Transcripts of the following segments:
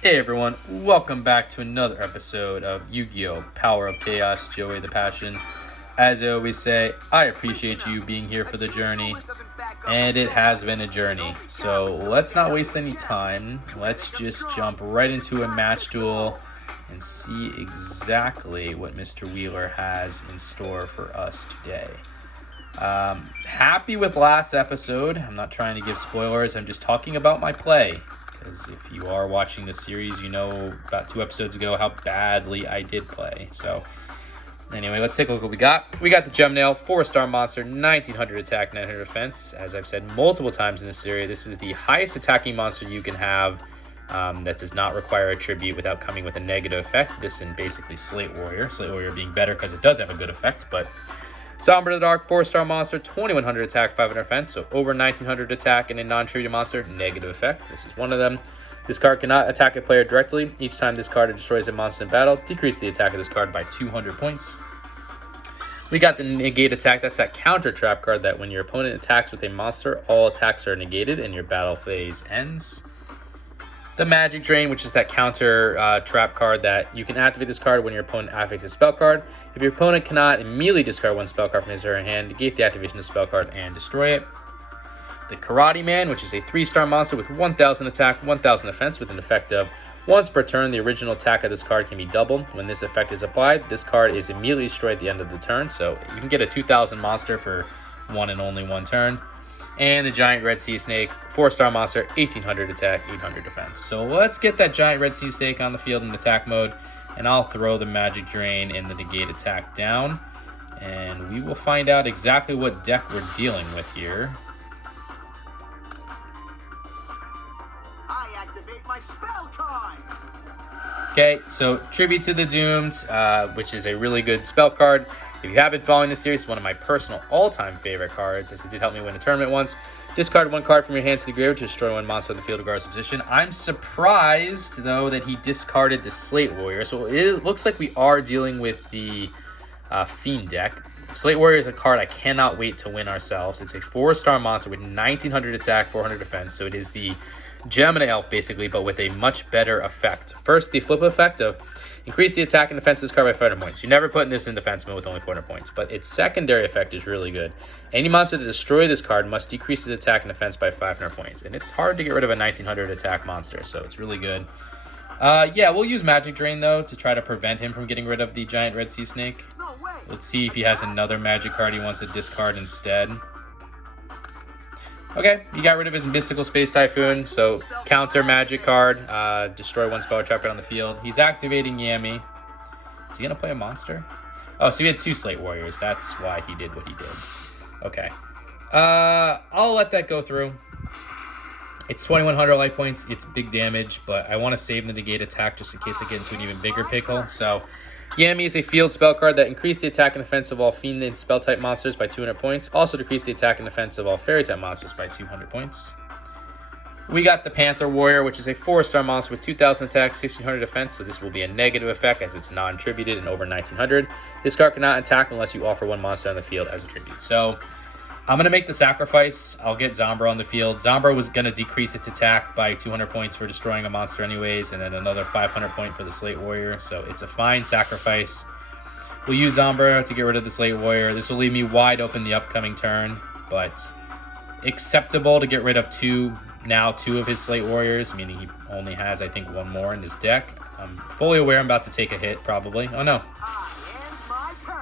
Hey everyone, welcome back to another episode of Yu-Gi-Oh! Power of Chaos, Joey the Passion. As I always say, I appreciate you being here for the journey, and it has been a journey. So let's not waste any time. Let's just jump right into a match duel and see exactly what Mr. Wheeler has in store for us today. Happy with last episode. I'm not trying to give spoilers, I'm just talking about my play. Because if you are watching the series, you know about 2 episodes ago how badly I did play. So, anyway, let's take a look at what we got. We got the Gem Nail, 4-star monster, 1900 attack, 900 defense. As I've said multiple times in this series, this is the highest attacking monster you can have that does not require a tribute without coming with a negative effect. This and basically Slate Warrior. Slate Warrior being better because it does have a good effect, but Sombra the Dark, 4-star monster, 2100 attack, 500 defense, so over 1900 attack, and a non-tribute monster, negative effect. This is one of them. This card cannot attack a player directly. Each time this card destroys a monster in battle, decrease the attack of this card by 200 points. We got the negate attack. That's that counter trap card that when your opponent attacks with a monster, all attacks are negated and your battle phase ends. The Magic Drain, which is that counter trap card that you can activate this card when your opponent activates a spell card. If your opponent cannot immediately discard one spell card from his or her hand, negate the activation of the spell card and destroy it. The Karate Man, which is a 3-star monster with 1000 attack, 1000 defense with an effect of once per turn, the original attack of this card can be doubled. When this effect is applied, this card is immediately destroyed at the end of the turn. So you can get a 2000 monster for one and only one turn. And the Giant Red Sea Snake, 4-star monster, 1800 attack, 800 defense. So let's get that Giant Red Sea Snake on the field in attack mode, and I'll throw the Magic Drain and the negate attack down, and we will find out exactly what deck we're dealing with here. I activate my spell card. Okay, so Tribute to the Doomed, which is a really good spell card. If you have been following this series, it's one of my personal all-time favorite cards, as it did help me win a tournament once. Discard one card from your hand to the graveyard to destroy one monster on the field regardless of position. I'm surprised, though, that he discarded the Slate Warrior. So it looks like we are dealing with the Fiend deck. Slate Warrior is a card I cannot wait to win ourselves. It's a 4-star monster with 1900 attack, 400 defense. So it is the Gemini Elf, basically, but with a much better effect. First, the flip effect of increase the attack and defense of this card by 500 points. You're never putting this in defense mode with only 400 points, but its secondary effect is really good. Any monster that destroys this card must decrease its attack and defense by 500 points, and it's hard to get rid of a 1900 attack monster, so it's really good. Yeah, we'll use Magic Drain, though, to try to prevent him from getting rid of the Giant Red Sea Snake. No way. Let's see if he has another Magic card he wants to discard instead. Okay, he got rid of his Mystical Space Typhoon, so counter Magic card, destroy one spell trap card on the field. He's activating Yami. Is he going to play a monster? Oh, so he had 2 Slate Warriors. That's why he did what he did. Okay. I'll let that go through. It's 2100 life points. It's big damage, but I want to save the negate attack just in case I get into an even bigger pickle. So Yami is a field spell card that increases the attack and defense of all fiend and spell type monsters by 200 points. Also decrease the attack and defense of all fairy type monsters by 200 points. We got the Panther Warrior, which is a 4-star monster with 2000 attack, 1600 defense. So this will be a negative effect as it's non-tributed and over 1900. This card cannot attack unless you offer one monster on the field as a tribute. So I'm going to make the sacrifice. I'll get Zombra on the field. Zombra was going to decrease its attack by 200 points for destroying a monster anyways, and then another 500 point for the Slate Warrior. So it's a fine sacrifice. We'll use Zombra to get rid of the Slate Warrior. This will leave me wide open the upcoming turn, but acceptable to get rid of two of his Slate Warriors, meaning he only has, I think, one more in this deck. I'm fully aware I'm about to take a hit, probably. Oh, no.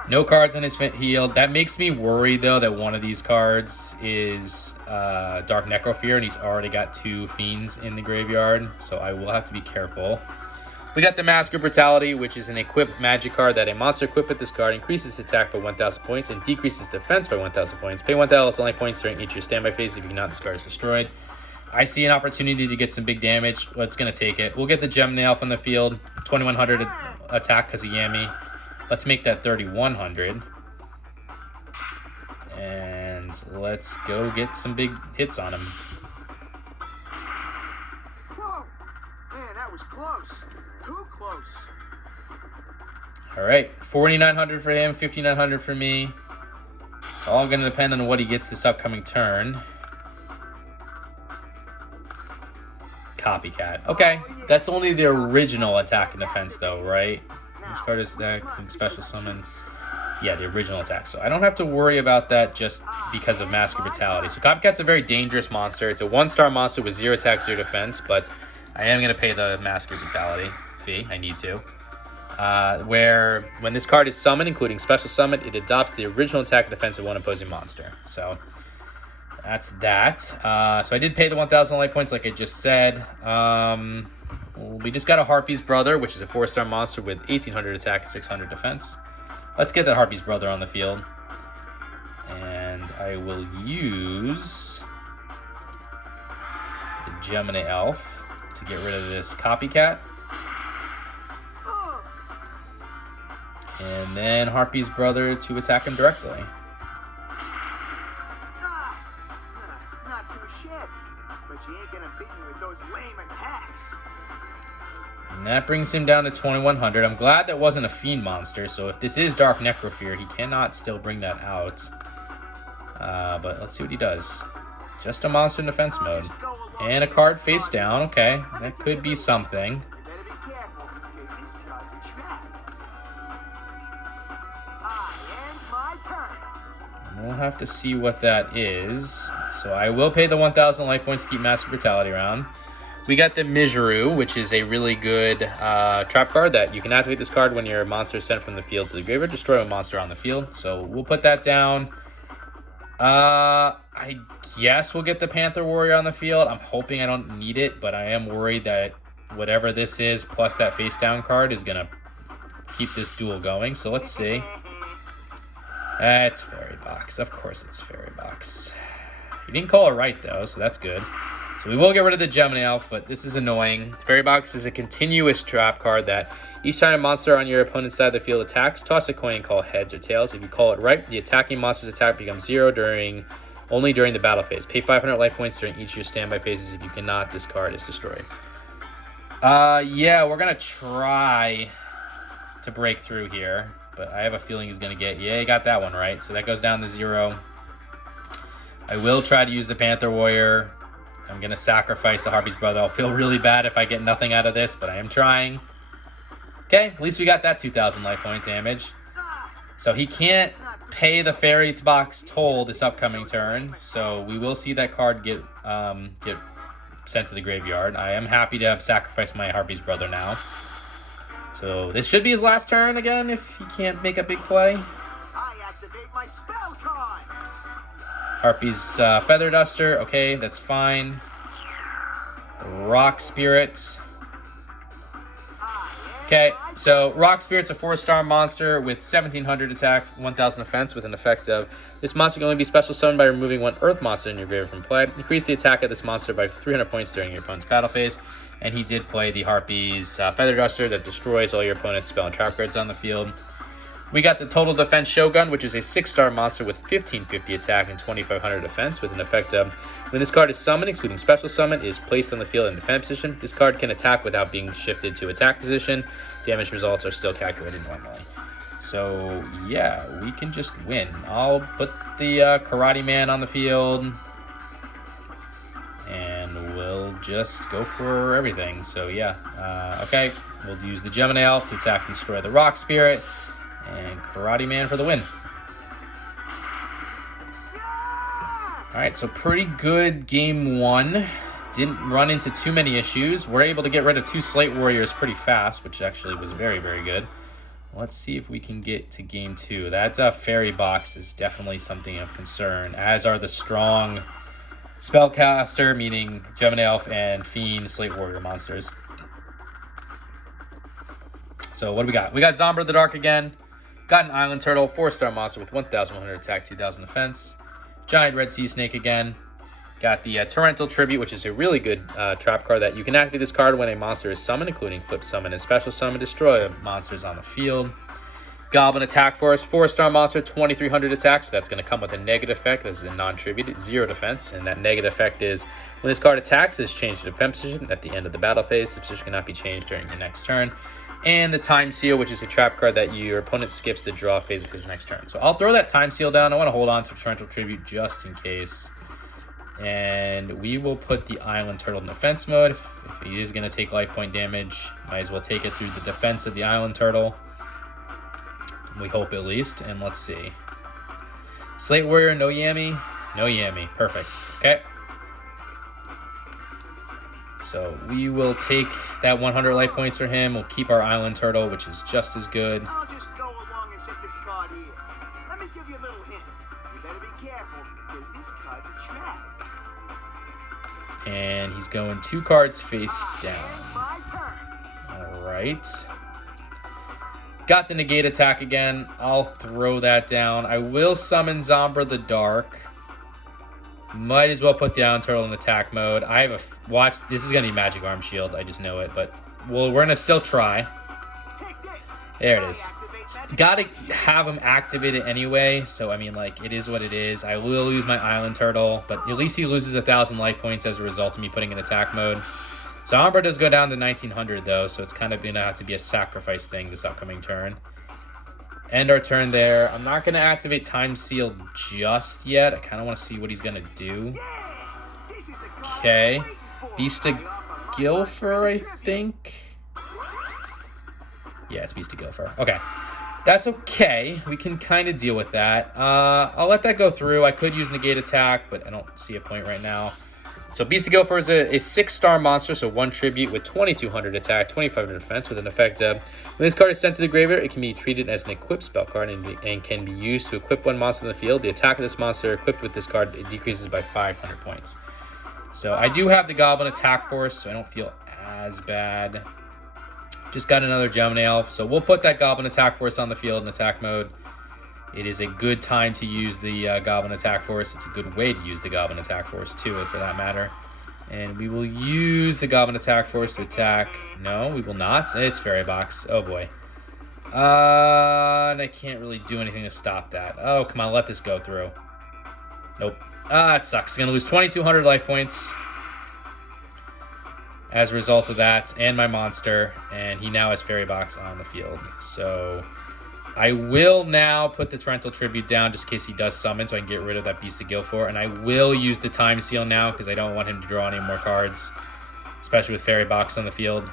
No cards on his field. That makes me worry, though, that one of these cards is Dark Necrofear, and he's already got 2 Fiends in the graveyard, so I will have to be careful. We got the Mask of Brutality, which is an equipped magic card that a monster equipped with this card increases attack by 1000 points and decreases defense by 1000 points. Pay 1000 only points during each of your standby phase. If you cannot, this card is destroyed. I see an opportunity to get some big damage. Well, it's going to take it. We'll get the Gem Nail from the field. 2100 attack because of Yami. Let's make that 3100. And let's go get some big hits on him. Whoa! Man, that was close. Too close. All right, 4,900 for him, 5,900 for me. It's all going to depend on what he gets this upcoming turn. Copycat. Okay, that's only the original attack and defense, though, right? This card is that special summon. Yeah, the original attack. So I don't have to worry about that just because of Mask of Brutality. So Copycat's a very dangerous monster. It's a 1-star monster with 0 attack, 0 defense, but I am going to pay the Mask of Brutality fee. I need to. Where when this card is summoned, including special summon, it adopts the original attack and defense of one opposing monster. So that's that. So I did pay the 1,000 life points like I just said. We just got a Harpy's Brother, which is a 4-star monster with 1,800 attack and 600 defense. Let's get that Harpy's Brother on the field. And I will use the Gemini Elf to get rid of this Copycat. And then Harpy's Brother to attack him directly. Not too shit, but you ain't gonna beat me with those lame attacks. And that brings him down to 2,100. I'm glad that wasn't a Fiend monster, so if this is Dark Necrofear, he cannot still bring that out. But let's see what he does. Just a monster in defense mode. And a card face down. Okay, that could be something. You better be careful, because this card's a trap. End my turn. We'll have to see what that is. So I will pay the 1,000 life points to keep Master Brutality around. We got the Mijiru, which is a really good trap card that you can activate this card when your monster is sent from the field to the graveyard. Destroy a monster on the field. So we'll put that down. I guess we'll get the Panther Warrior on the field. I'm hoping I don't need it, but I am worried that whatever this is, plus that face down card, is going to keep this duel going. So let's see. It's Fairy Box. Of course it's Fairy Box. He didn't call it right, though, so that's good. So we will get rid of the Gemini Elf, but this is annoying. Fairy Box is a continuous trap card that each time a monster on your opponent's side of the field attacks, toss a coin and call heads or tails. If you call it right, the attacking monster's attack becomes 0 only during the battle phase. Pay 500 life points during each of your standby phases. If you cannot, this card is destroyed. Yeah, we're going to try to break through here, but I have a feeling he's going to get... Yeah, he got that one right, so that goes down to 0. I will try to use the Panther Warrior. I'm going to sacrifice the Harpy's Brother. I'll feel really bad if I get nothing out of this, but I am trying. Okay, at least we got that 2,000 life point damage. So he can't pay the Fairy Box toll this upcoming turn, so we will see that card get sent to the graveyard. I am happy to have sacrificed my Harpy's Brother now. So this should be his last turn again if he can't make a big play. I activate my spell card. Harpy's Feather Duster. Okay, that's fine. Rock Spirit. Okay, so Rock Spirit's a 4-star monster with 1,700 attack, 1,000 defense, with an effect of this monster can only be special summoned by removing one Earth monster in your graveyard from play. Increase the attack of this monster by 300 points during your opponent's battle phase. And he did play the Harpy's Feather Duster that destroys all your opponent's spell and trap cards on the field. We got the Total Defense Shogun, which is a 6-star monster with 1,550 attack and 2,500 defense, with an effect of when this card is summoned, excluding special summon, is placed on the field in defense position. This card can attack without being shifted to attack position. Damage results are still calculated normally. So yeah, we can just win. I'll put the Karate Man on the field, and we'll just go for everything. So yeah, okay, we'll use the Gemini Elf to attack and destroy the Rock Spirit. And Karate Man for the win. Alright, so pretty good game 1. Didn't run into too many issues. We're able to get rid of 2 Slate Warriors pretty fast, which actually was very, very good. Let's see if we can get to game 2. That Fairy Box is definitely something of concern, as are the strong Spellcaster, meaning Gemini Elf and Fiend Slate Warrior monsters. So what do we got? We got Zombra the Dark again. Got an Island Turtle, 4-star monster with 1,100 attack, 2,000 defense. Giant Red Sea Snake again. Got the Torrential Tribute, which is a really good trap card that you can activate this card when a monster is summoned, including Flip Summon and Special Summon, destroy monsters on the field. Goblin Attack Force, 4-star monster, 2,300 attack, so that's going to come with a negative effect. This is a non-tribute, 0 defense, and that negative effect is when this card attacks, it's changed to defense position at the end of the battle phase. The position cannot be changed during your next turn. And the Time Seal, which is a trap card that your opponent skips the draw phase of his next turn. So I'll throw that Time Seal down. I want to hold on to Torrential Tribute just in case. And we will put the Island Turtle in defense mode. If he is going to take life point damage, might as well take it through the defense of the Island Turtle. We hope at least. And let's see. Slate Warrior, no Yami. No Yami. Perfect. Okay. So we will take that 100 life points for him. We'll keep our Island Turtle, which is just as good. I'll just go along and set this card here. Let me give you a little hint. You better be careful, because this card's a trap. And he's going 2 cards face down. My turn. All right. Got the negate attack again. I'll throw that down. I will summon Zombra the Dark. Might as well put the Island Turtle in attack mode. I have a watch. This is gonna be Magic Arm Shield. I just know it, but we're gonna still try. There it is. Gotta have him activated anyway. So I mean, like, it is what it is. I will lose my Island Turtle, but at least he loses 1,000 life points as a result of me putting in attack mode. Zombra does go down to 1900 though, so it's kind of gonna have to be a sacrifice thing this upcoming turn. End our turn there. I'm not gonna activate Time Seal just yet. I kind of want to see what he's gonna do. Okay, Beast of Gilfer, I think. Yeah, it's Beast of Gilfer. Okay, that's okay. We can kind of deal with that. I'll let that go through. I could use Negate Attack, but I don't see a point right now. So Beast of Gilfer is a 6-star monster, so 1 tribute with 2200 attack, 2500 defense, with an effect of when this card is sent to the graveyard, it can be treated as an equipped spell card and can be used to equip one monster in the field. The attack of this monster equipped with this card, it decreases by 500 points. So I do have the Goblin Attack Force, so I don't feel as bad. Just got another Gemini Elf, so we'll put that Goblin Attack Force on the field in attack mode. It is a good time to use the Goblin Attack Force. It's a good way to use the Goblin Attack Force, too, for that matter. And we will use the Goblin Attack Force to attack. No, we will not. It's Fairy Box. Oh, boy. And I can't really do anything to stop that. Oh, come on. Let this go through. Nope. It sucks. He's going to lose 2,200 life points as a result of that, and my monster. And he now has Fairy Box on the field. So I will now put the Torrential Tribute down just in case he does summon, so I can get rid of that Beast of Gilfor. And I will use the Time Seal now because I don't want him to draw any more cards, especially with Fairy Box on the field.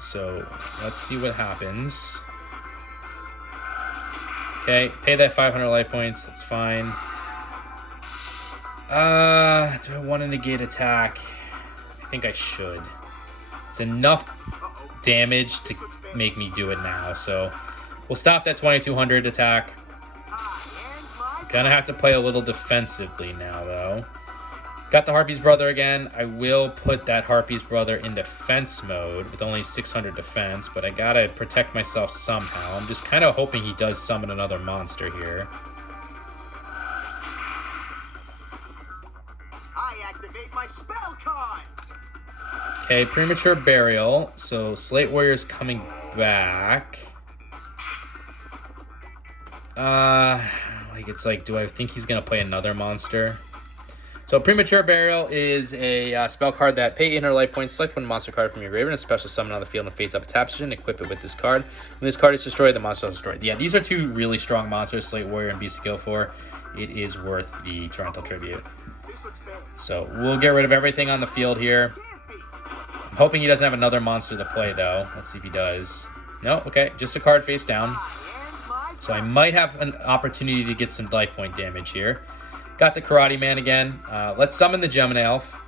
So let's see what happens. Okay, pay that 500 life points. That's fine. Do I want to negate attack? I think I should. It's enough damage to make me do it now, so we'll stop that 2200 attack. Gonna have to play a little defensively now, though. Got the Harpy's Brother again. I will put that Harpy's Brother in defense mode with only 600 defense, but I gotta protect myself somehow. I'm just kind of hoping he does summon another monster here. I activate my spell card. Okay, Premature Burial. So Slate Warrior's coming back. It's like, do I think he's gonna play another monster? So Premature Burial is a spell card that pay 800 life points, select one monster card from your graveyard, and special summon on the field and face up a tap position, equip it with this card. When this card is destroyed, the monster is destroyed. Yeah, these are 2 really strong monsters, Slate Warrior and Beast of Gilfor. It is worth the Torrential Tribute. So we'll get rid of everything on the field here. I'm hoping he doesn't have another monster to play, though. Let's see if he does. No, okay, just a card face down. So I might have an opportunity to get some life point damage here. Got the Karate Man again. Let's summon the Gemini Elf.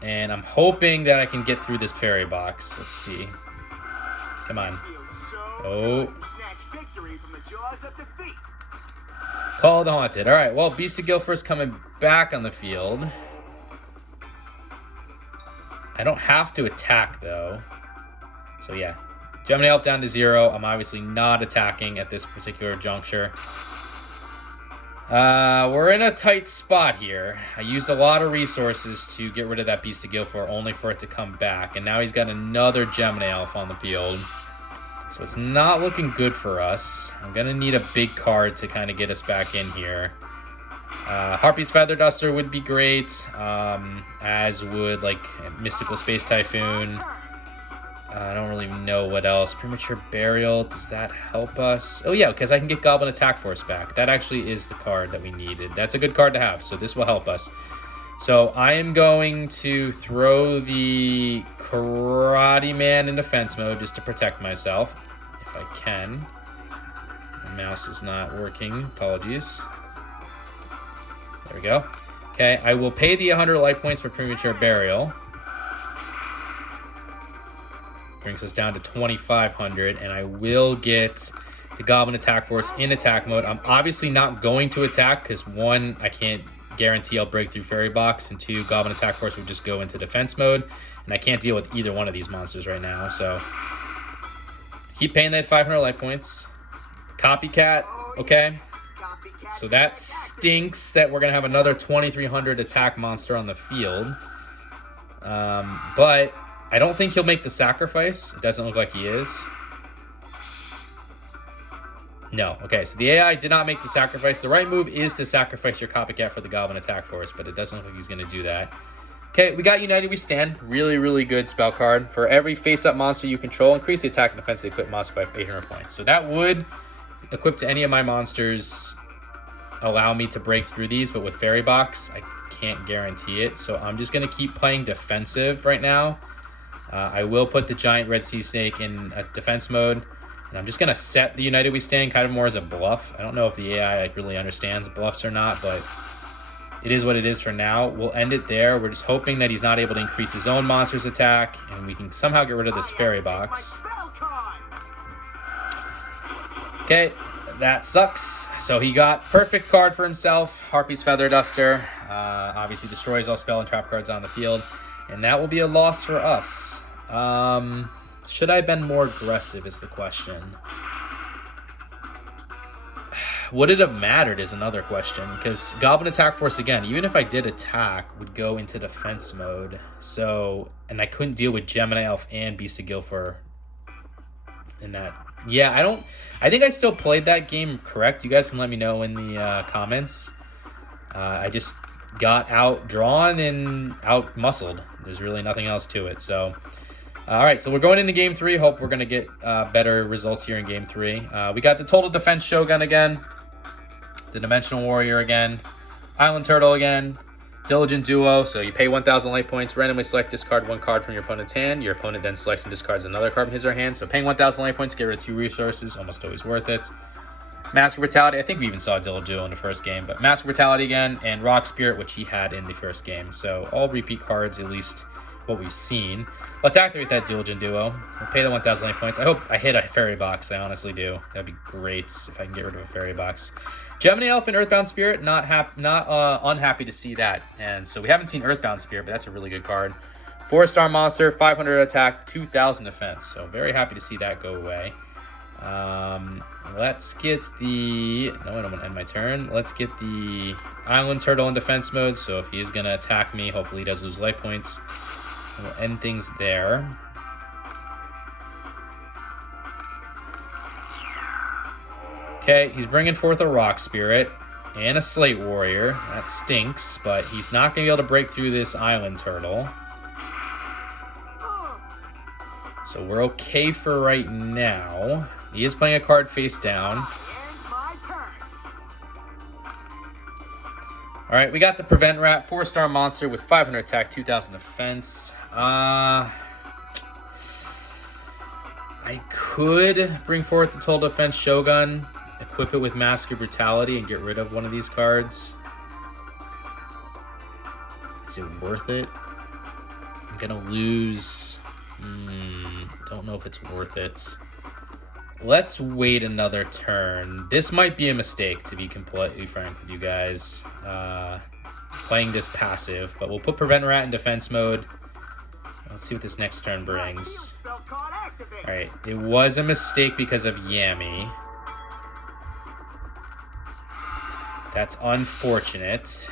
And I'm hoping that I can get through this Fairy Box. Let's see. Come on. Oh. Call the Haunted. All right, well, Beast of Gilfer's coming back on the field. I don't have to attack, though. So, yeah. Gemini Elf down to 0. I'm obviously not attacking at this particular juncture. We're in a tight spot here. I used a lot of resources to get rid of that Beast of Gilfor, only for it to come back. And now he's got another Gemini Elf on the field. So it's not looking good for us. I'm going to need a big card to kind of get us back in here. Harpy's Feather Duster would be great, as would, like, Mystical Space Typhoon. I don't really know what else. Premature Burial, does that help us? Oh yeah, because I can get Goblin Attack Force back. That actually is the card that we needed. That's a good card to have, so this will help us. So I am going to throw the Karate Man in defense mode just to protect myself, if I can. My mouse is not working. Apologies. There we go. Okay, I will pay the 100 life points for premature burial. Brings us down to 2,500, and I will get the Goblin Attack Force in attack mode. I'm obviously not going to attack because, one, I can't guarantee I'll break through Fairy Box, and two, Goblin Attack Force would just go into defense mode, and I can't deal with either one of these monsters right now, so keep paying that 500 life points. Copycat, okay. So that stinks that we're going to have another 2,300 attack monster on the field. But I don't think he'll make the sacrifice. It doesn't look like he is. No. Okay, so the AI did not make the sacrifice. The right move is to sacrifice your Copycat for the Goblin Attack Force, but it doesn't look like he's going to do that. Okay, we got United We Stand. Really, really good spell card. For every face-up monster you control, increase the attack and defense of the equipped monster by 800 points. So that would equip to any of my monsters, allow me to break through these, but with Fairy Box, I can't guarantee it. So I'm just going to keep playing defensive right now. I will put the giant red sea snake in a defense mode, and I'm just going to set the United We Stand kind of more as a bluff. I don't know if the AI really understands bluffs or not, but it is what it is for now. We'll end it there. We're just hoping that he's not able to increase his own monster's attack, and we can somehow get rid of this Fairy Box. Okay, that sucks. So he got perfect card for himself, Harpy's Feather Duster. Obviously destroys all spell and trap cards on the field, and that will be a loss for us. Should I have been more aggressive is the question. Would it have mattered is another question, because Goblin Attack Force, again, even if I did attack, would go into defense mode. So, and I couldn't deal with Gemini Elf and Beast of Guilford in that. Yeah, I think I still played that game correct. You guys can let me know in the comments. I just got outdrawn and out-muscled. There's really nothing else to it. So, all right, so we're going into Game 3. Hope we're going to get better results here in Game 3. We got the Total Defense Shogun again, the Dimensional Warrior again, Island Turtle again, Diligent Duo. So you pay 1,000 life points, randomly select, discard one card from your opponent's hand. Your opponent then selects and discards another card from his or her hand. So paying 1,000 life points, get rid of 2 resources, almost always worth it. Mask of Brutality, I think we even saw Diligent Duo in the first game, but Mask of Brutality again, and Rock Spirit, which he had in the first game. So all repeat cards, at least what we've seen. Let's activate that Diligent Duo. We'll pay the 1,000 life points. I hope I hit a Fairy Box. I honestly do. That'd be great if I can get rid of a Fairy Box. Gemini Elf and Earthbound Spirit, not unhappy to see that. And so we haven't seen Earthbound Spirit, but that's a really good card. 4-star monster, 500 attack, 2,000 defense. So very happy to see that go away. Let's get the... No, I don't want to end my turn. Let's get the Island Turtle in defense mode. So if he is going to attack me, hopefully he does lose life points. And we'll end things there. Okay, he's bringing forth a Rock Spirit and a Slate Warrior. That stinks, but he's not going to be able to break through this Island Turtle. So we're okay for right now. He is playing a card face down. Alright, we got the Prevent Rat, 4-star monster with 500 attack, 2,000 defense. I could bring forth the Total Defense Shogun, equip it with Mask of Brutality, and get rid of one of these cards. Is it worth it? I'm gonna lose... don't know if it's worth it. Let's wait another turn. This might be a mistake, to be completely frank with you guys. Playing this passive, but we'll put Prevent Rat in defense mode. Let's see what this next turn brings. Alright, it was a mistake because of Yami. That's unfortunate.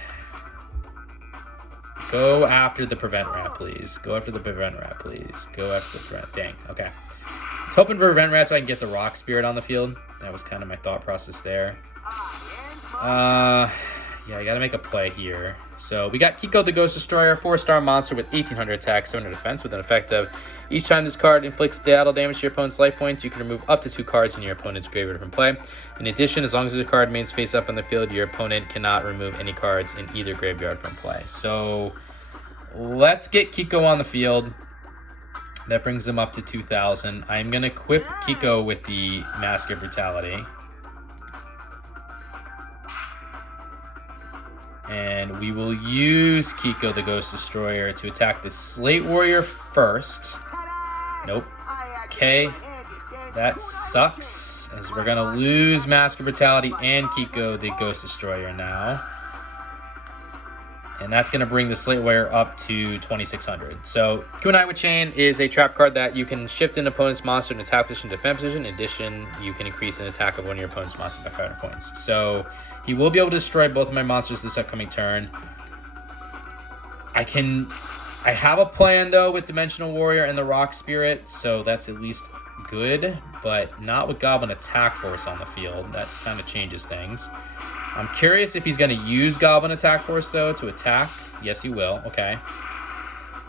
Go after the Prevent Rat, please. Go after the Prevent Rat, please. Go after the Prevent... Dang, okay. I was hoping for Prevent Rat so I can get the Rock Spirit on the field. That was kind of my thought process there. Yeah, I gotta make a play here. So we got Kiko the Ghost Destroyer, 4-star monster with 1800 attack, 700 defense with an effect of each time this card inflicts battle damage to your opponent's life points, you can remove up to 2 cards in your opponent's graveyard from play. In addition, as long as the card remains face up on the field, your opponent cannot remove any cards in either graveyard from play. So let's get Kiko on the field. That brings him up to 2,000. I'm gonna equip Kiko with the Mask of Brutality. And we will use Kiko the Ghost Destroyer to attack the Slate Warrior first. Nope. Okay. That sucks, as we're going to lose Mask of Brutality and Kiko the Ghost Destroyer now. And that's going to bring the Slate Warrior up to 2,600. So, Kunai with Chain is a trap card that you can shift an opponent's monster in attack position to defense position. In addition, you can increase an attack of one of your opponent's monsters by 500 points. So, he will be able to destroy both of my monsters this upcoming turn. I have a plan, though, with Dimensional Warrior and the Rock Spirit, so that's at least good, but not with Goblin Attack Force on the field. That kind of changes things. I'm curious if he's going to use Goblin Attack Force, though, to attack. Yes, he will. Okay.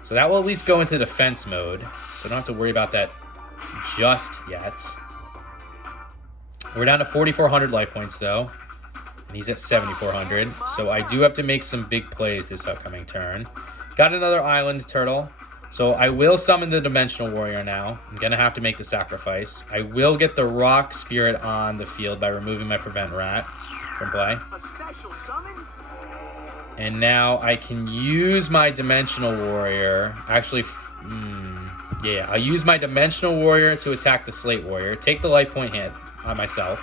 So that will at least go into defense mode, so I don't have to worry about that just yet. We're down to 4,400 life points, though, and he's at 7,400, so I do have to make some big plays this upcoming turn. Got another Island Turtle, so I will summon the Dimensional Warrior now. I'm going to have to make the sacrifice. I will get the Rock Spirit on the field by removing my Prevent Rat from play. And now I can use my Dimensional Warrior. Actually, yeah, I'll use my Dimensional Warrior to attack the Slate Warrior. Take the life point hit on myself.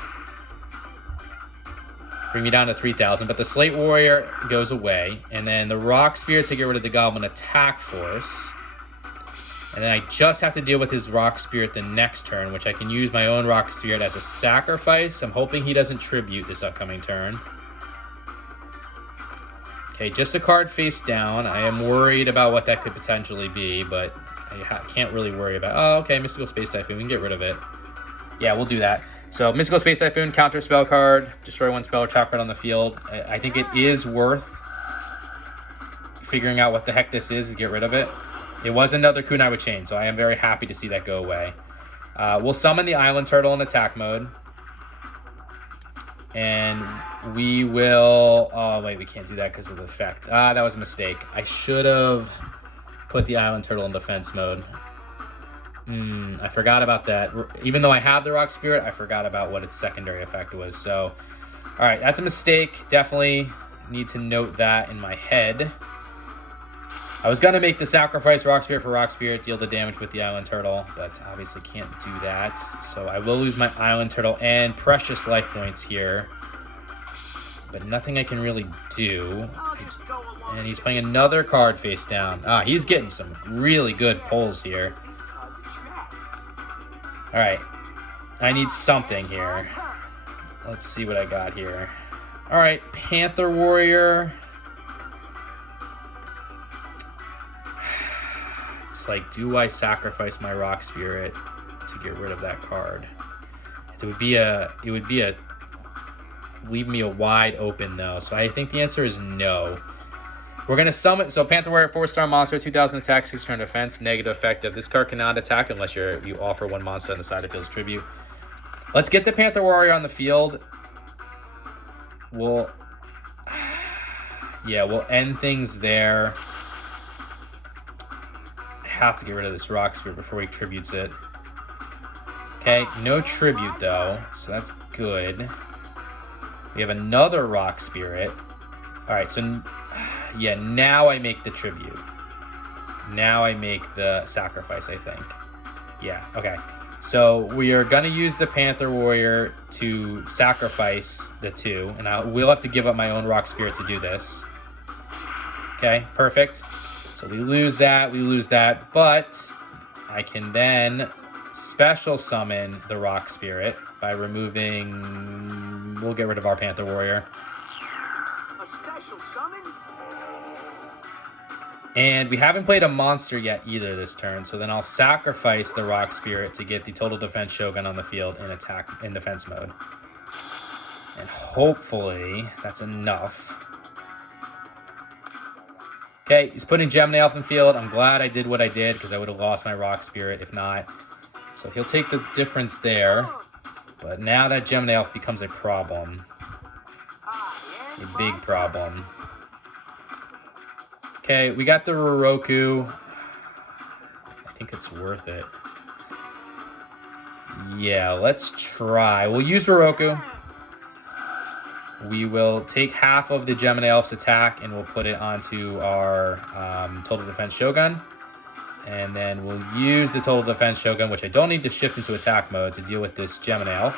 Bring me down to 3,000, but the Slate Warrior goes away. And then the Rock Spirit to get rid of the Goblin Attack Force. And then I just have to deal with his Rock Spirit the next turn, which I can use my own Rock Spirit as a sacrifice. I'm hoping he doesn't tribute this upcoming turn. Okay, just a card face down. I am worried about what that could potentially be, but I can't really worry about... Oh, okay, Mystical Space Typhoon. We can get rid of it. Yeah, we'll do that. So, Mystical Space Typhoon, counter spell card, destroy one spell or trap card on the field. I think it is worth figuring out what the heck this is and get rid of it. It was another Kunai with Chain, so I am very happy to see that go away. We'll summon the Island Turtle in attack mode. And we will... Oh, wait, we can't do that because of the effect. That was a mistake. I should have put the Island Turtle in defense mode. I forgot about that. Even though I have the Rock Spirit, I forgot about what its secondary effect was. So, all right, that's a mistake. Definitely need to note that in my head. I was going to make the sacrifice Rock Spirit for Rock Spirit, deal the damage with the Island Turtle, but obviously can't do that. So I will lose my Island Turtle and precious life points here. But nothing I can really do. And he's playing another card face down. He's getting some really good pulls here. Alright. I need something here. Let's see what I got here. Alright, Panther Warrior. It's like, do I sacrifice my Rock Spirit to get rid of that card? It would be a leave me a wide open though. So I think the answer is no. We're going to summon... So, Panther Warrior, 4-star monster, 2,000 attack, 600 defense, negative effective. This card cannot attack unless you offer one monster on the side of field's tribute. Let's get the Panther Warrior on the field. We'll end things there. I have to get rid of this Rock Spirit before he tributes it. Okay, no tribute, though, so that's good. We have another Rock Spirit. All right, so... Yeah, now I make the tribute. Now I make the sacrifice, I think. Yeah, okay. So we are going to use the Panther Warrior to sacrifice the two. And I will have to give up my own Rock Spirit to do this. Okay, perfect. So we lose that. But I can then special summon the Rock Spirit by removing... We'll get rid of our Panther Warrior. And we haven't played a monster yet either this turn, so then I'll sacrifice the Rock Spirit to get the Total Defense Shogun on the field in defense mode. And hopefully that's enough. Okay, he's putting Gemini Elf in field. I'm glad I did what I did because I would have lost my Rock Spirit if not. So he'll take the difference there. But now that Gemini Elf becomes a problem. A big problem. Okay, we got the Roroku. I think it's worth it. Yeah, let's try. We'll use Roroku. We will take half of the Gemini Elf's attack and we'll put it onto our Total Defense Shogun. And then we'll use the Total Defense Shogun, which I don't need to shift into attack mode to deal with this Gemini Elf.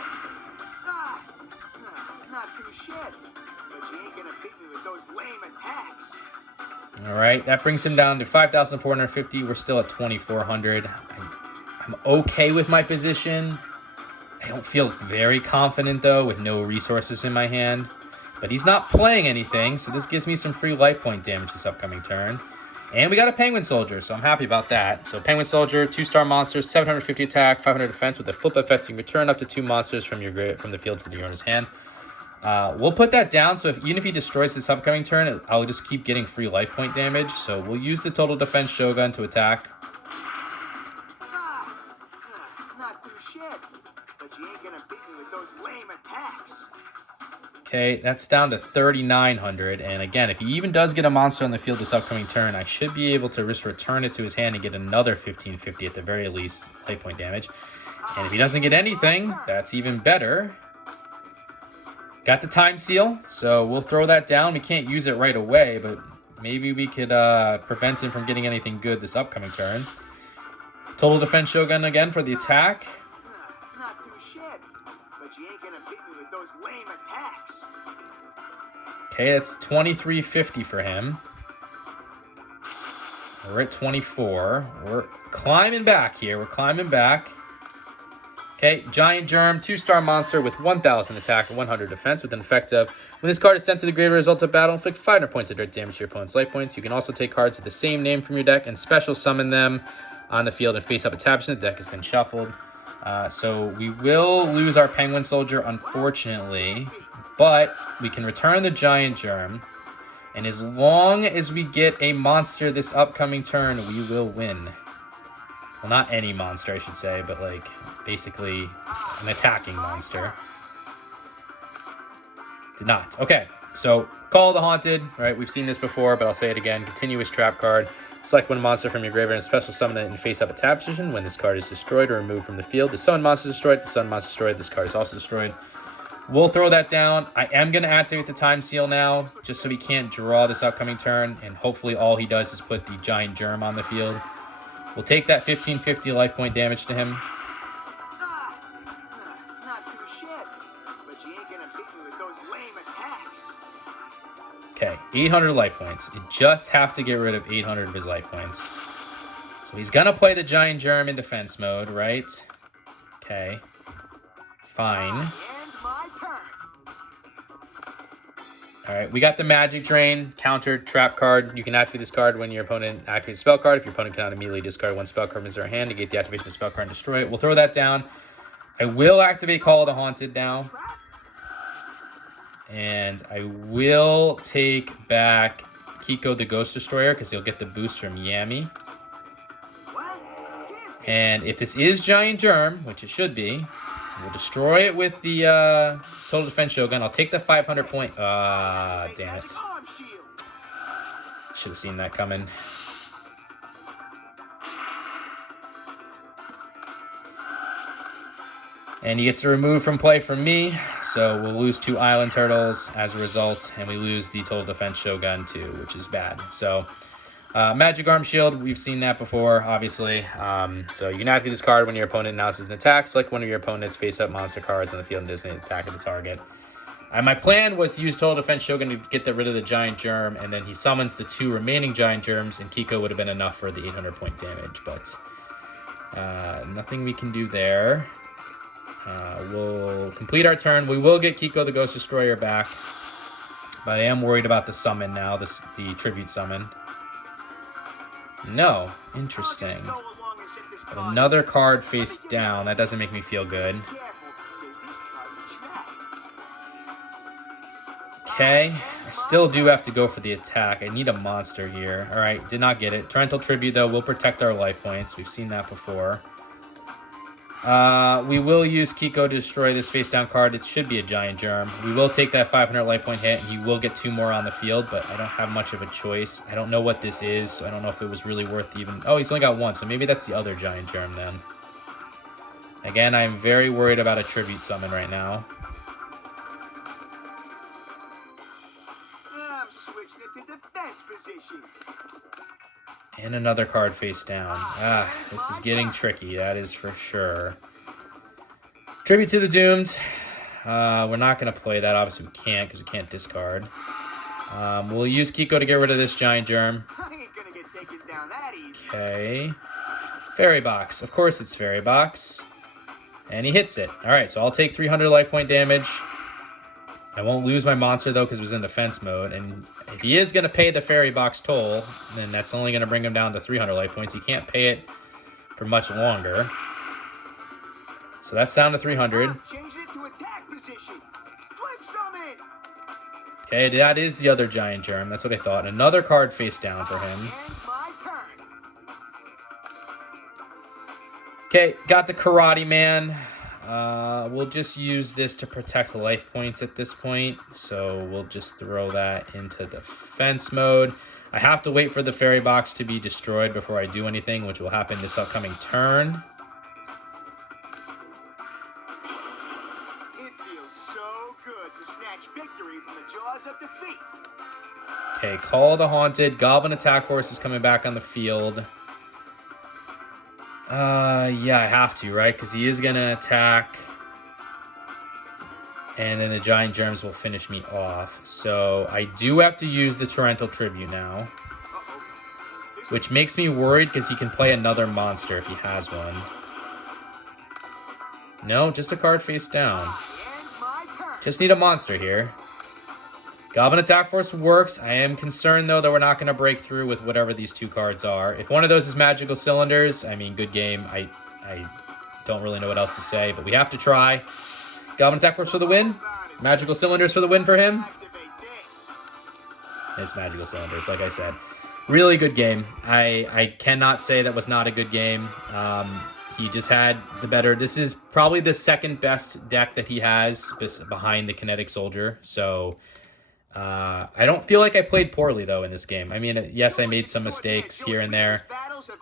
Not too shabby, but you ain't gonna beat me with those lame attacks. All right, that brings him down to 5,450. We're still at 2,400. I'm okay with my position. I don't feel very confident, though, with no resources in my hand. But he's not playing anything, so this gives me some free life point damage this upcoming turn. And we got a Penguin Soldier, so I'm happy about that. So Penguin Soldier, 2-star monster, 750 attack, 500 defense with a flip effect. You can return up to 2 monsters from the field to your owner's hand. We'll put that down, so even if he destroys this upcoming turn, I'll just keep getting free life point damage. So we'll use the Total Defense Shogun to attack. Not too shabby, but you ain't gonna beat me with those lame attacks. Okay, that's down to 3,900. And again, if he even does get a monster on the field this upcoming turn, I should be able to just return it to his hand and get another 1,550 at the very least life point damage. And if he doesn't get anything, that's even better. Got the Time Seal, so we'll throw that down. We can't use it right away, but maybe we could prevent him from getting anything good this upcoming turn. Total Defense Shogun again for the attack. Not too shabby, but you ain't gonna beat me with those lame attacks. Okay, that's 2,350 for him. We're at 24. We're climbing back here. We're climbing back. Okay, Giant Germ, 2-star monster with 1,000 attack and 100 defense with an effect of, when this card is sent to the graveyard, result of battle, inflict 500 points of direct damage to your opponent's life points. You can also take cards with the same name from your deck and special summon them on the field and face up a tap. The deck is then shuffled. So we will lose our Penguin Soldier, unfortunately, but we can return the Giant Germ. And as long as we get a monster this upcoming turn, we will win. Well, not any monster, I should say, but like basically an attacking monster. Did not. Okay, so Call of the Haunted, right? We've seen this before, but I'll say it again. Continuous trap card. Select one monster from your graveyard and special summon it in face-up attack position. When this card is destroyed or removed from the field, the summon monster is destroyed. The summon monster is destroyed. This card is also destroyed. We'll throw that down. I am going to activate the Time Seal now, just so he can't draw this upcoming turn, and hopefully all he does is put the Giant Germ on the field. We'll take that 1,550 life point damage to him. Not too shabby, but you ain't gonna beat me with those lame attacks. Okay, 800 life points. You just have to get rid of 800 of his life points. So he's going to play the Giant Germ in defense mode, right? Okay. Fine. And my turn. Alright, we got the Magic Drain, countered trap card. You can activate this card when your opponent activates a spell card. If your opponent cannot immediately discard one spell card from his or her hand, negate the activation of the spell card and destroy it. We'll throw that down. I will activate Call of the Haunted now. And I will take back Kiko the Ghost Destroyer because he'll get the boost from Yami. And if this is Giant Germ, which it should be, we'll destroy it with the Total Defense Shogun. I'll take the 500 point. Damn it. Should have seen that coming. And he gets to remove from play from me. So we'll lose 2 Island Turtles as a result. And we lose the Total Defense Shogun too, which is bad. So Magic Arm Shield, we've seen that before, obviously. So you can activate this card when your opponent announces an attack. Select one of your opponent's face-up monster cards on the field and designate attack at the target. And my plan was to use Total Defense Shogun to get rid of the Giant Germ, and then he summons the 2 remaining Giant Germs, and Kiko would have been enough for the 800 point damage. But nothing we can do there. We'll complete our turn. We will get Kiko the Ghost Destroyer back, but I am worried about the summon now, the tribute summon. No. Interesting. But another card face down. That doesn't make me feel good. Okay, I still do have to go for the attack. I need a monster here. All right, did not get it. Torrential Tribute, though, will protect our life points. We've seen that before. We will use Kiko to destroy this face-down card. It should be a Giant Germ. We will take that 500 life point hit, and he will get 2 more on the field, but I don't have much of a choice. I don't know what this is, so I don't know if it was really worth even... Oh, he's only got 1, so maybe that's the other Giant Germ then. Again, I'm very worried about a Tribute Summon right now. I'm switching it to defense position. And another card face down. This is getting tricky, that is for sure. Tribute to the Doomed. We're not going to play that. Obviously, we can't because we can't discard. We'll use Kiko to get rid of this Giant Germ. I ain't gonna get taken down that easy. Okay. Fairy Box. Of course it's Fairy Box. And he hits it. All right, so I'll take 300 life point damage. I won't lose my monster, though, because it was in defense mode. And if he is going to pay the Fairy Box toll, then that's only going to bring him down to 300 life points. He can't pay it for much longer. So that's down to 300. Change it to attack position. Flip summon. Okay, that is the other Giant Germ. That's what I thought. Another card face down for him. And my turn. Okay, got the Karate Man. We'll just use this to protect life points at this point. So we'll just throw that into defense mode. I have to wait for the Fairy Box to be destroyed before I do anything, which will happen this upcoming turn. It feels so good to snatch victory from the jaws of defeat. Okay, Call of the Haunted. Goblin Attack Force is coming back on the field. Yeah, I have to, right? Because he is going to attack. And then the Giant Germs will finish me off. So I do have to use the Torrential Tribute now. Which makes me worried because he can play another monster if he has one. No, just a card face down. Just need a monster here. Goblin Attack Force works. I am concerned, though, that we're not going to break through with whatever these 2 cards are. If one of those is Magical Cylinders, I mean, good game. I don't really know what else to say, but we have to try. Goblin Attack Force for the win. Magical Cylinders for the win for him. It's Magical Cylinders, like I said. Really good game. I cannot say that was not a good game. He just had the better... This is probably the second best deck that he has behind the Kinetic Soldier, so... I don't feel like I played poorly, though, in this game. I mean, yes, I made some mistakes here and there,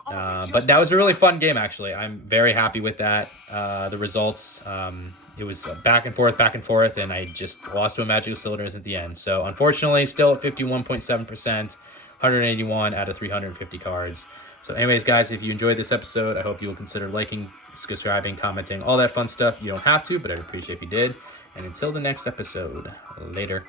but that was a really fun game, actually. I'm very happy with that. The results, it was back and forth, and I just lost to a Magical Cylinders at the end. So, unfortunately, still at 51.7%, 181 out of 350 cards. So, anyways, guys, if you enjoyed this episode, I hope you will consider liking, subscribing, commenting, all that fun stuff. You don't have to, but I'd appreciate if you did. And until the next episode, later.